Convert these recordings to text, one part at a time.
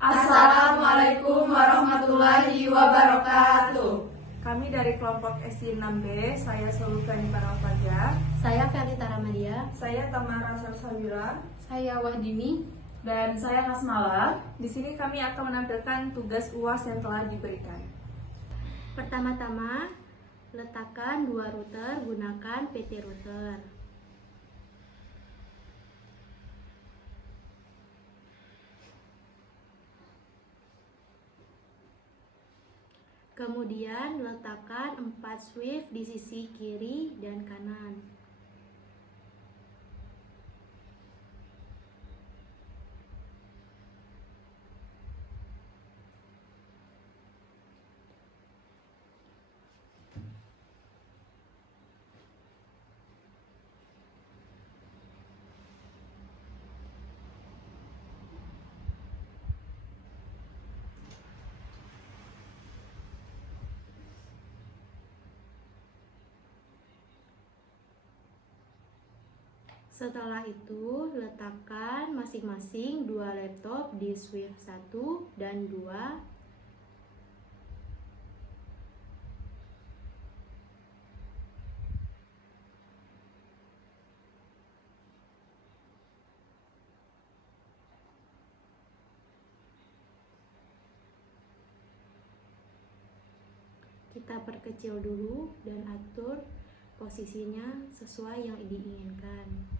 Assalamualaikum warahmatullahi wabarakatuh. Kami dari kelompok SI 6B, saya Sulukani Paralfaja. Saya Felita Ramadia. Saya Tamara Salsawira. Saya Wahdini. Dan saya Hasmala. Di sini kami akan menampilkan tugas UAS yang telah diberikan. Pertama-tama, letakkan dua router, gunakan PT router. Kemudian letakkan 4 Swift di sisi kiri dan kanan. Setelah itu, letakkan masing-masing dua laptop di Swift 1 dan 2. Kita perkecil dulu dan atur posisinya sesuai yang diinginkan.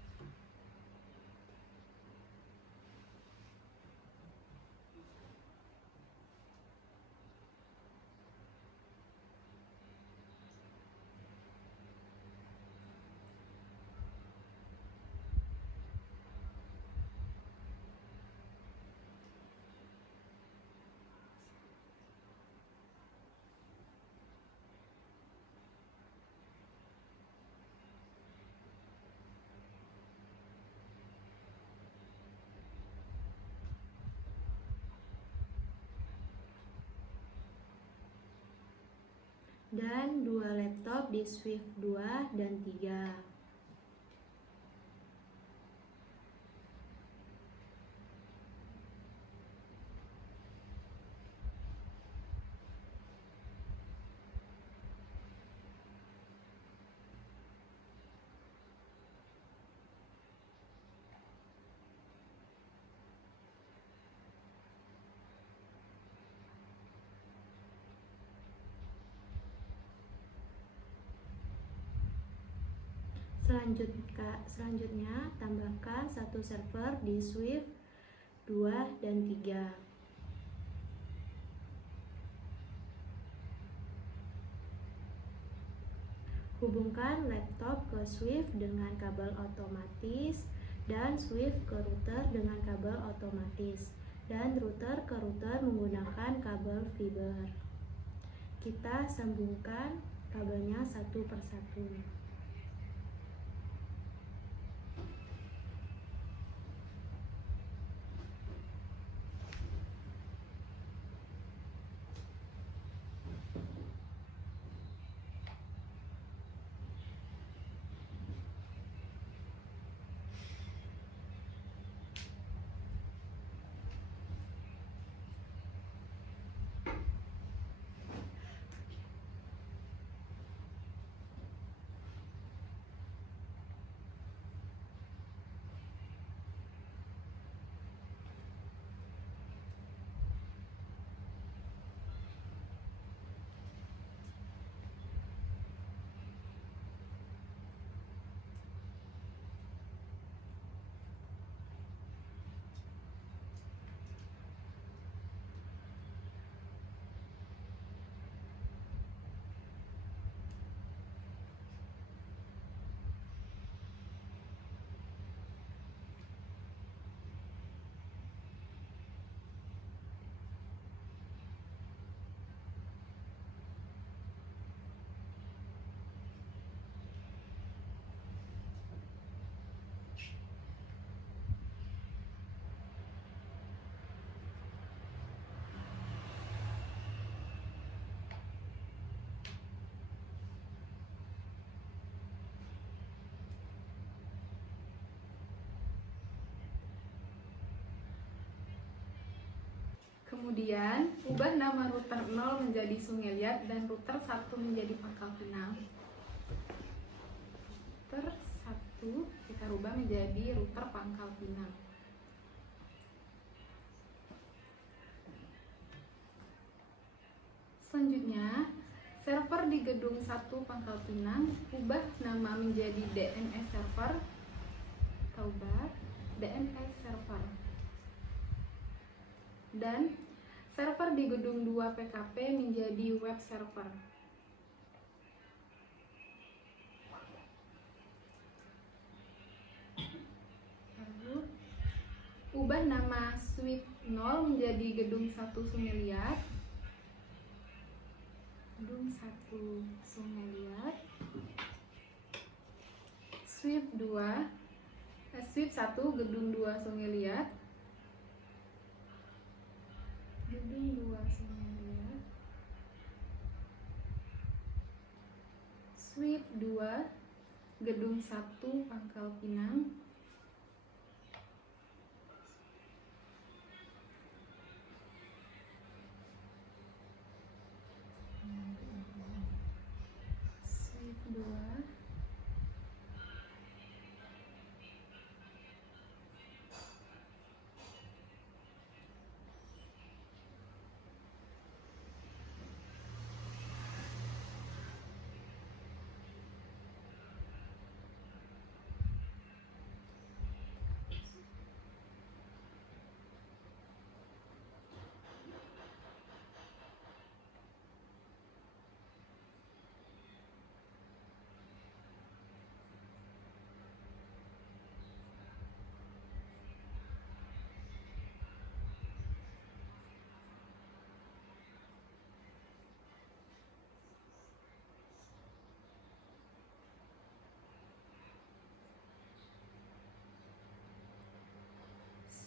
Dan dua laptop di Swift 2 dan 3. Selanjutnya, tambahkan satu server di Swift 2 dan 3. Hubungkan laptop ke Swift dengan kabel otomatis dan Swift ke router dengan kabel otomatis, dan router ke router menggunakan kabel fiber. Kita sambungkan kabelnya satu persatu. Kemudian, ubah nama router 0 menjadi Sungeliat dan router 1 menjadi Pangkal Pinang. Router 1 kita rubah menjadi router Pangkal Pinang. Selanjutnya, server di gedung 1 Pangkal Pinang, ubah nama menjadi DNS server. Kita ubah DNS server. Dan server di gedung 2 PKP menjadi web server. Lalu ubah nama suite 0 menjadi gedung 1 Sungeliat. Gedung 1 Sungeliat. Suite 1 gedung 2 Sungeliat. Gedung 2 Sungeliat. Suite 2 gedung 1 Pangkal Pinang. Suite 2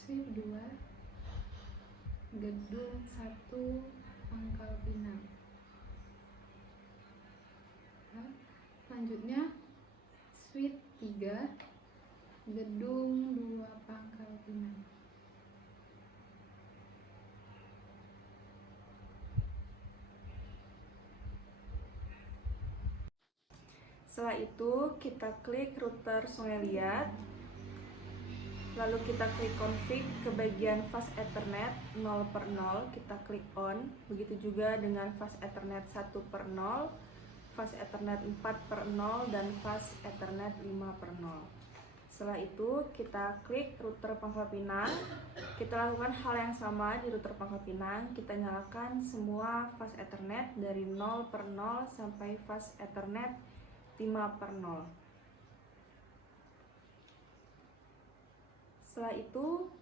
Suite 2 gedung 1 Pangkal Pinang. Nah, selanjutnya suite 3 gedung 2 Pangkal Pinang. Setelah itu kita klik router Sungeliat, lalu kita klik config ke bagian fast ethernet 0/0, kita klik on. Begitu juga dengan fast ethernet 1/0, fast ethernet 4/0, dan fast ethernet 5/0. Setelah itu kita klik router Pangkal Pinang. Kita lakukan hal yang sama di router Pangkal Pinang. Kita nyalakan semua fast ethernet dari 0/0 sampai fast ethernet 5/0. Setelah itu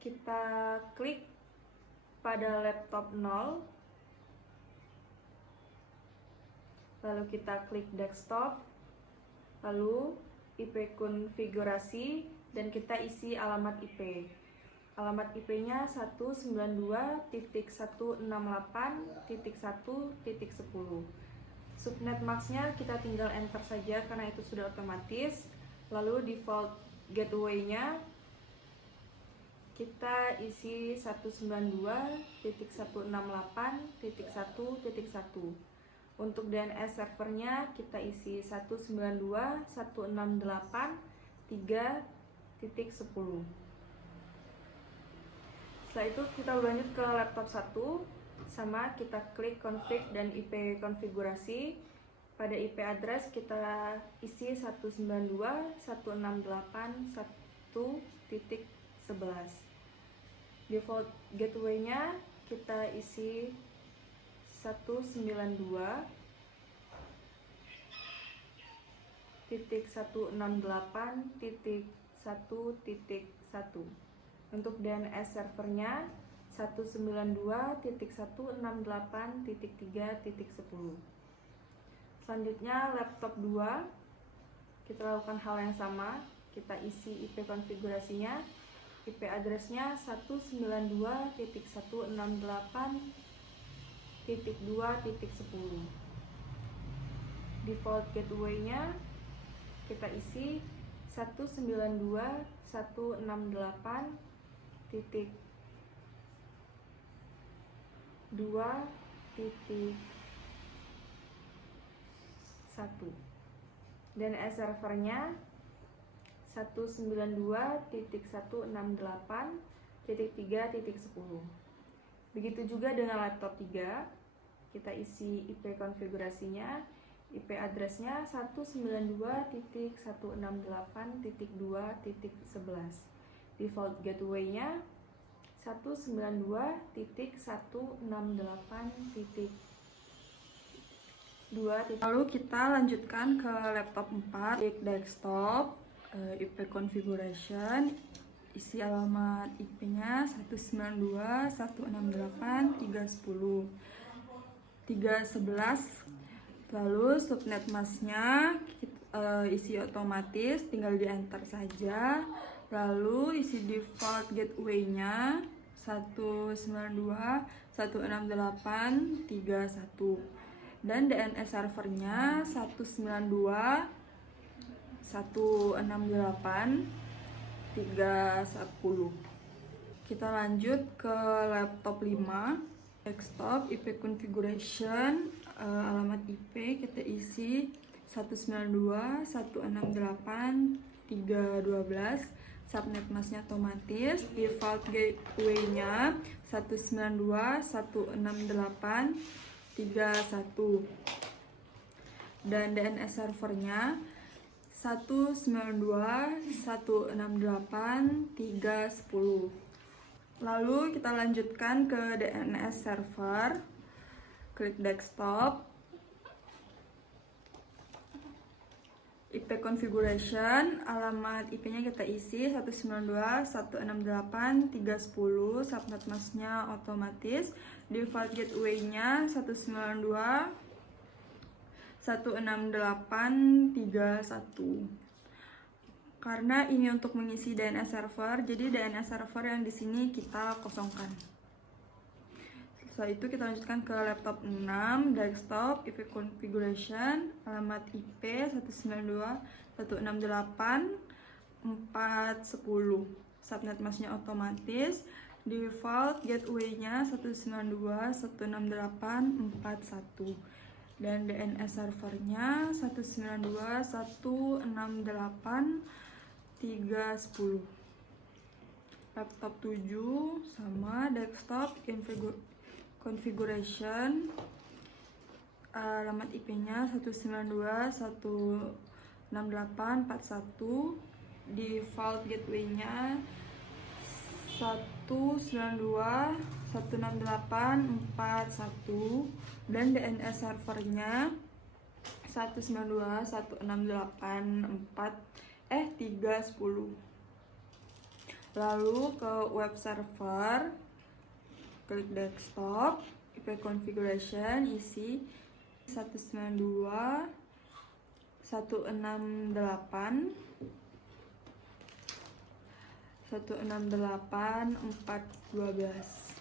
kita klik pada laptop 0, lalu kita klik desktop, lalu IP konfigurasi, dan kita isi alamat IP. Alamat IP-nya 192.168.1.10. Subnet max-nya kita tinggal enter saja karena itu sudah otomatis. Lalu default gateway-nya kita isi 192.168.1.1. Untuk DNS servernya kita isi 192.168.3.10. Setelah itu kita lanjut ke laptop 1, sama kita klik config dan IP konfigurasi. Pada IP address kita isi 192.168.1.11. Default gateway-nya kita isi 192.168.1.1. Untuk DNS servernya 192.168.3.10. Selanjutnya laptop 2, kita lakukan hal yang sama. Kita isi IP konfigurasinya. IP address-nya 192.168.2.10. Default gateway-nya kita isi 192.168.1.11. 2.1 dan servernya 192.168.3.10. Begitu juga dengan laptop 3, kita isi IP konfigurasinya, IP addressnya 192.168.2.11. Default gateway-nya 192.168.2. Lalu kita lanjutkan ke laptop 4, klik desktop, IP configuration, isi alamat IP-nya 192.168.3.10.3.11. Lalu subnet mask-nya isi otomatis, tinggal di enter saja. Lalu isi default gateway-nya 192.168.3.1 dan DNS servernya 192.168.3.10. Kita lanjut ke laptop 5, desktop, IP configuration, alamat IP kita isi 192.168.3.12. Subnet masknya otomatis, default gateway-nya 192.168.3.1 dan DNS servernya 192.168.3.10. Lalu kita lanjutkan ke DNS server, klik desktop, IP configuration, alamat IP-nya kita isi 192.168.3.10, subnet masknya otomatis, default gateway-nya 192.168.3.1. Karena ini untuk mengisi DNS server, jadi DNS server yang di sini kita kosongkan. Setelah itu kita lanjutkan ke laptop 6, desktop, IP configuration, alamat IP 192.168.4.10, subnet masknya otomatis, default gateway-nya 192.168.4.1 dan DNS servernya 192.168.3.10. Laptop 7 sama, desktop, configuration, alamat IP-nya 192.168.4.1, default gateway-nya 192.168.4.1 dan DNS servernya 192.168.3.10. Lalu ke web server, klik desktop, IP configuration, isi 192.168.4.12.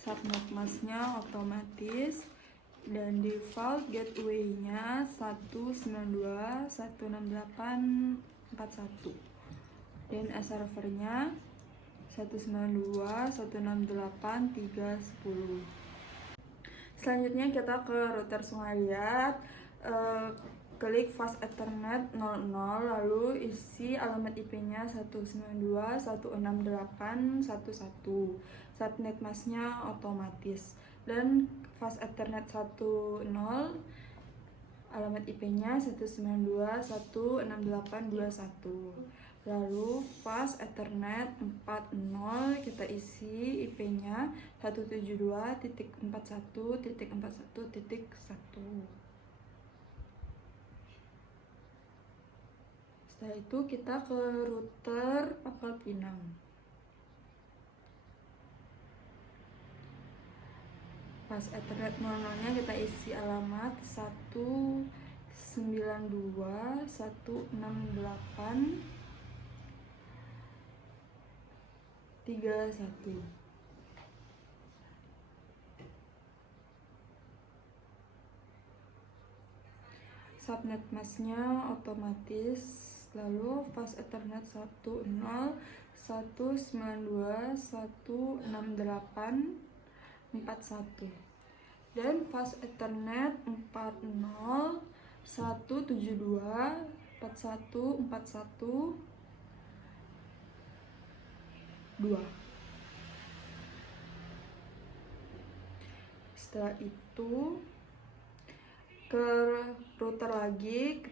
Subnet masknya otomatis dan default gateway-nya 192.168.4.1 dan servernya 192.168.3.10. Selanjutnya kita ke router Sungai Liat, klik fast ethernet 00, lalu isi alamat IP-nya 192.168.1.1, subnet masknya otomatis, dan fast ethernet 10, alamat IP-nya 192.168.21. Lalu fast ethernet 40, kita isi IP-nya 172.41.41.1. Setelah itu kita ke router Pangkal Pinang. Pas Ethernet 00-nya kita isi alamat 192.168.3.1. Subnet masknya otomatis lalu fast Ethernet 10 192 168 41, dan fast Ethernet 40 172 41 41 2. Setelah itu ke router lagi,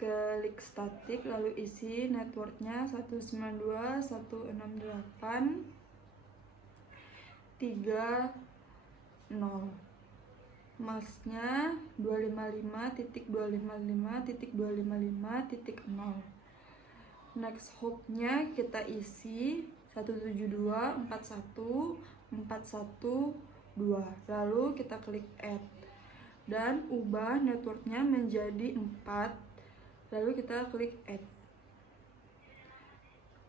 klik static, lalu isi networknya 192 168 30, masknya 255.255.255.0. Next hopnya kita isi 172.41.41.2, lalu kita klik add dan ubah networknya menjadi 4, lalu kita klik add.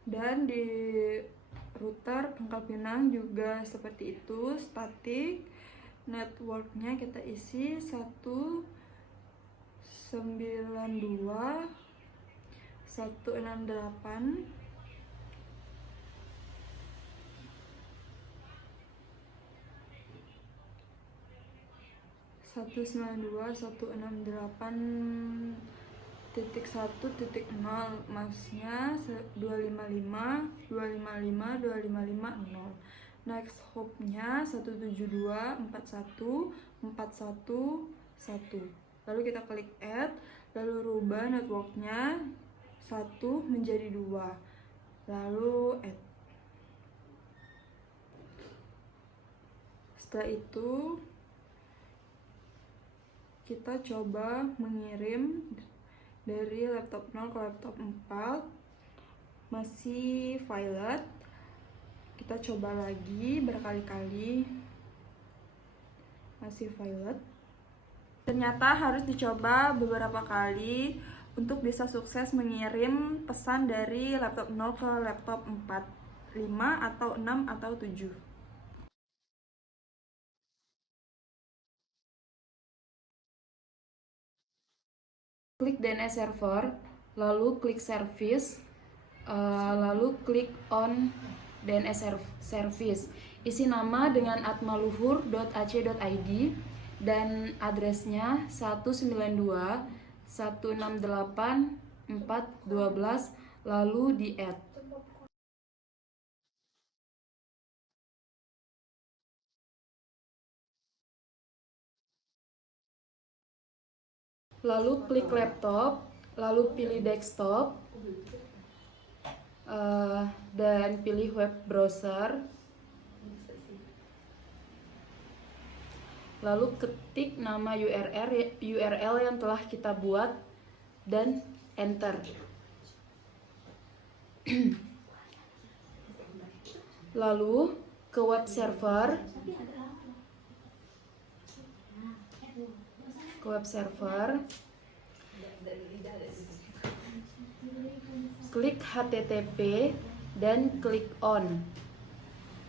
Dan di router Pangkal Pinang juga seperti itu, static, networknya kita isi 192 168 192.168.1.0, masnya 255.255.255.0. Next hopnya 172.41.41.1, lalu kita klik add, lalu rubah networknya 1 menjadi 2, lalu add. Setelah itu kita coba mengirim dari laptop 0 ke laptop 4, masih violet. Kita coba lagi berkali-kali, masih violet. Ternyata harus dicoba beberapa kali untuk bisa sukses mengirim pesan dari laptop 0 ke laptop 4, 5 atau 6 atau 7. Klik DNS server, lalu klik service, lalu klik on DNS service. Isi nama dengan atmaluhur.ac.id dan adresnya 192.168.4.12, lalu di add. Lalu klik laptop, lalu pilih desktop, dan pilih web browser. Lalu ketik nama URL yang telah kita buat dan enter. Lalu ke web server. Klik HTTP dan klik on.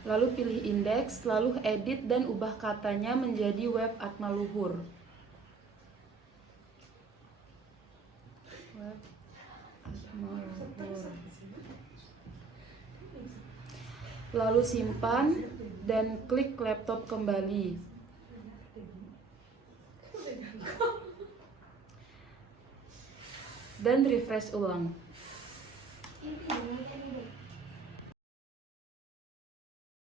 Lalu pilih index, lalu edit dan ubah katanya menjadi web Atmaluhur. Web Atmaluhur. Lalu simpan dan klik laptop kembali. Dan refresh ulang.